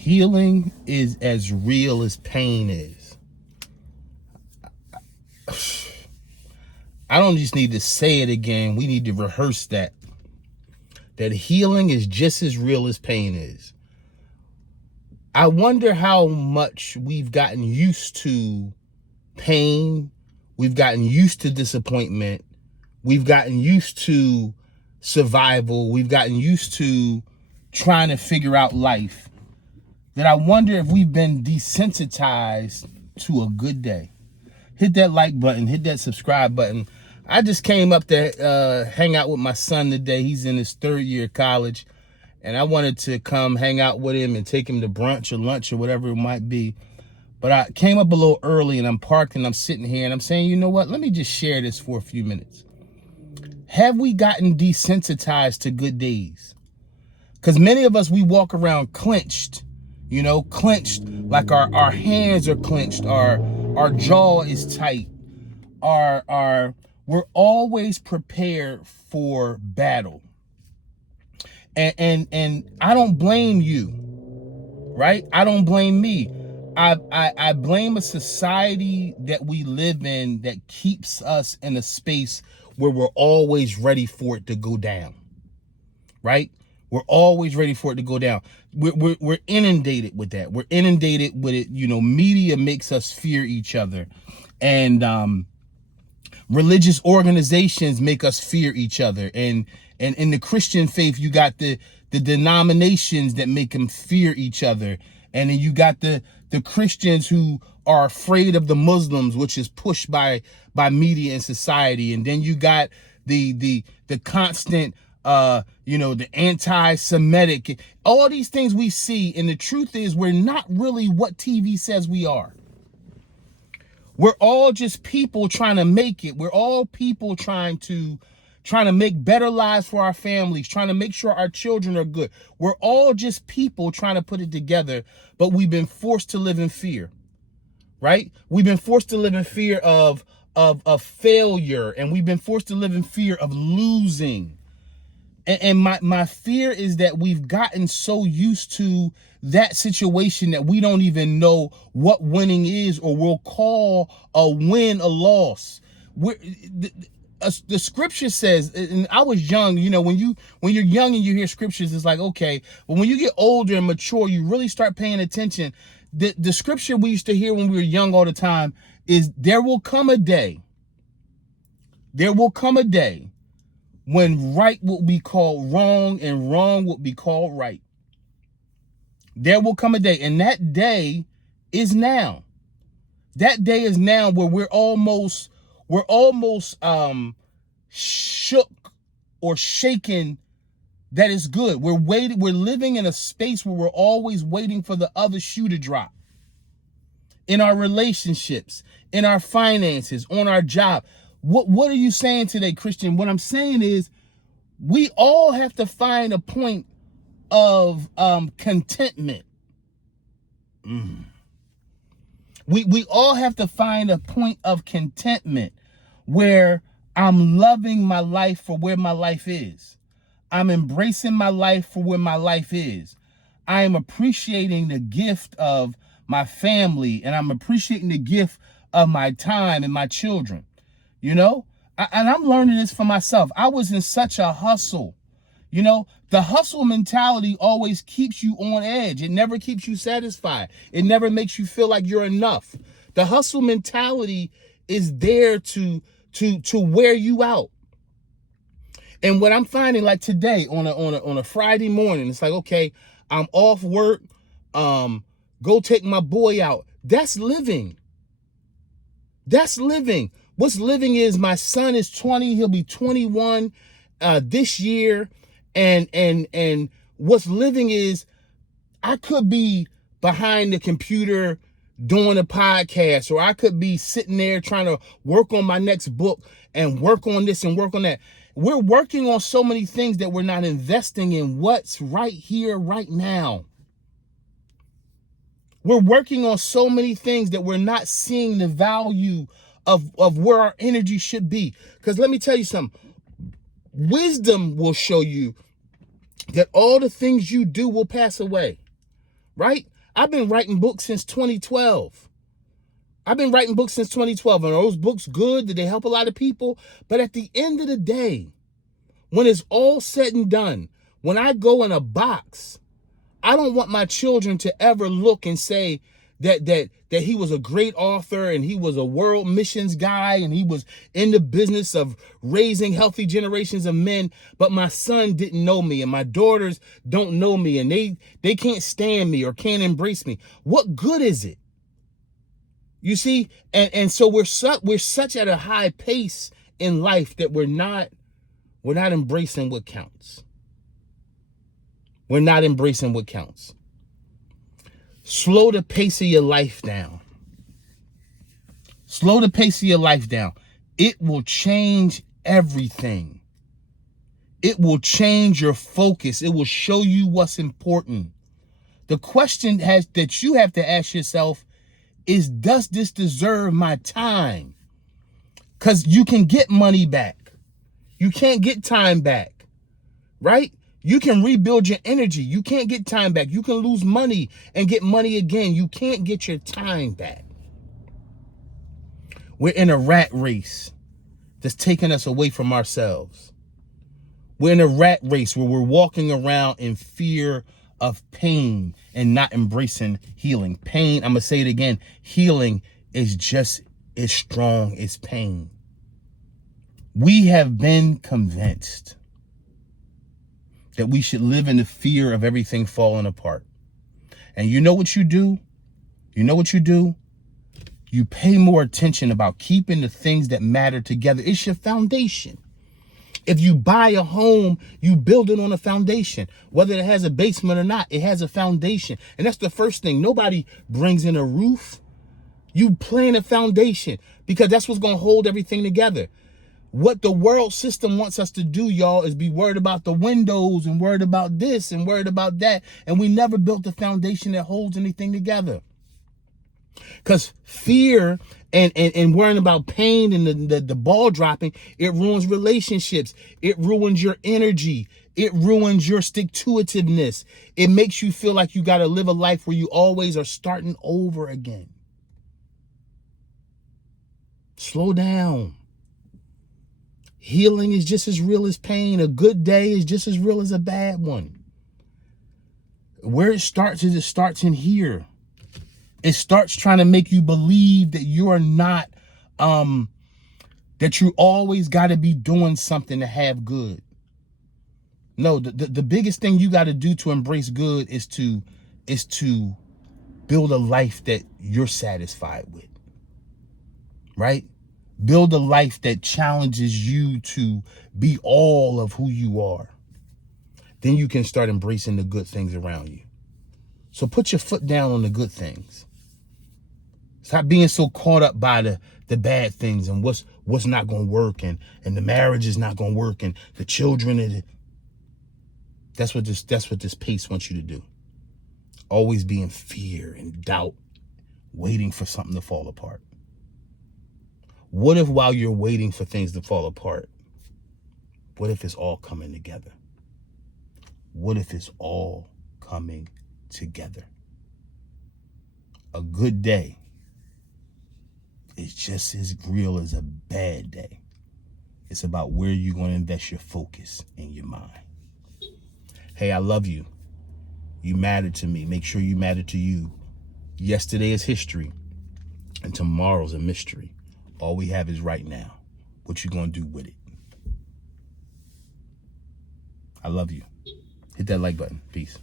Healing is as real as pain is. I don't just need to say it again. We need to rehearse that. That healing is just as real as pain is. I wonder how much we've gotten used to pain. We've gotten used to disappointment. We've gotten used to survival. We've gotten used to trying to figure out life. That I wonder if we've been desensitized to a good day. Hit that like button, hit that subscribe button. I just came up to hang out with my son today. He's in his third year of college, and I wanted to come hang out with him and take him to brunch or lunch or whatever it might be. But I came up a little early, and I'm parked, and I'm sitting here, and I'm saying, you know what? Let me just share this for a few minutes. Have we gotten desensitized to good days? Because many of us, we walk around clenched, clenched, like our hands are clenched, our jaw is tight, we're always prepared for battle. And I don't blame you, right? I don't blame me. I blame a society that we live in that keeps us in a space where we're always ready for it to go down, right? We're always ready for it to go down. We're inundated with that. We're inundated with it. Media makes us fear each other, and religious organizations make us fear each other. And in the Christian faith, you got the denominations that make them fear each other. And then you got the Christians who are afraid of the Muslims, which is pushed by media and society. And then you got the constant, the anti-Semitic, all these things we see. And the truth is, we're not really what TV says we are. We're all just people trying to make it. We're all people trying to make better lives for our families, trying to make sure our children are good. We're all just people trying to put it together, but we've been forced to live in fear, right? We've been forced to live in fear of failure, and we've been forced to live in fear of losing. And my fear is that we've gotten so used to that situation that we don't even know what winning is, or we'll call a win a loss. The scripture says, and I was young, when you're young and you hear scriptures, it's like, okay. But when you get older and mature, you really start paying attention. The scripture we used to hear when we were young all the time is, there will come a day when right will be called wrong and wrong will be called right. There will come a day, and that day is now. That day is now, where we're almost shook or shaken that is good. We're living in a space where we're always waiting for the other shoe to drop. In our relationships, in our finances, on our job. What are you saying today, Christian? What I'm saying is, we all have to find a point of contentment. We all have to find a point of contentment where I'm loving my life for where my life is. I'm embracing my life for where my life is. I am appreciating the gift of my family, and I'm appreciating the gift of my time and my children. And I'm learning this for myself. I was in such a hustle. The hustle mentality always keeps you on edge. It never keeps you satisfied. It never makes you feel like you're enough. The hustle mentality is there to wear you out. And what I'm finding, like today on a Friday morning, it's like, okay, I'm off work. Go take my boy out. That's living. That's living. What's living is, my son is 20. He'll be 21 this year. And what's living is, I could be behind the computer doing a podcast, or I could be sitting there trying to work on my next book and work on this and work on that. We're working on so many things that we're not investing in what's right here, right now. We're working on so many things that we're not seeing the value of where our energy should be. Because let me tell you something. Wisdom will show you that all the things you do will pass away, right? I've been writing books since 2012. I've been writing books since 2012. And are those books good? Did they help a lot of people? But at the end of the day, when it's all said and done, when I go in a box, I don't want my children to ever look and say that he was a great author and he was a world missions guy and he was in the business of raising healthy generations of men, but my son didn't know me and my daughters don't know me and they can't stand me or can't embrace me. What good is it? You see, and so we're such at a high pace in life that we're not embracing what counts. We're not embracing what counts. Slow the pace of your life down. Slow the pace of your life down. It will change everything. It will change your focus. It will show you what's important. The question that you have to ask yourself is, does this deserve my time? Because you can get money back. You can't get time back, right? You can rebuild your energy. You can't get time back. You can lose money and get money again. You can't get your time back. We're in a rat race that's taking us away from ourselves. We're in a rat race where we're walking around in fear of pain and not embracing healing. Pain, I'm going to say it again, healing is just as strong as pain. We have been convinced that we should live in the fear of everything falling apart. And you know what you do? You know what you do? You pay more attention about keeping the things that matter together. It's your foundation. If you buy a home, you build it on a foundation. Whether it has a basement or not, it has a foundation. And that's the first thing. Nobody brings in a roof. You plan a foundation because that's what's going to hold everything together. What the world system wants us to do, y'all, is be worried about the windows and worried about this and worried about that. And we never built the foundation that holds anything together. Because fear and worrying about pain and the ball dropping, it ruins relationships. It ruins your energy. It ruins your stick-to-itiveness. It makes you feel like you got to live a life where you always are starting over again. Slow down. Healing is just as real as pain. A good day is just as real as a bad one. Where it starts is it starts in here. It starts trying to make you believe that you are not, that you always got to be doing something to have good. No, the biggest thing you got to do to embrace good is to build a life that you're satisfied with, right? Build a life that challenges you to be all of who you are. Then you can start embracing the good things around you. So put your foot down on the good things. Stop being so caught up by the bad things and what's not going to work and the marriage is not going to work and the children. That's what this pace wants you to do. Always be in fear and doubt, waiting for something to fall apart. What if while you're waiting for things to fall apart, what if it's all coming together? What if it's all coming together? A good day is just as real as a bad day. It's about where you're going to invest your focus and your mind. Hey, I love you. You matter to me. Make sure you matter to you. Yesterday is history and tomorrow's a mystery. All we have is right now. What you going to do with it? I love you. Hit that like button. Peace.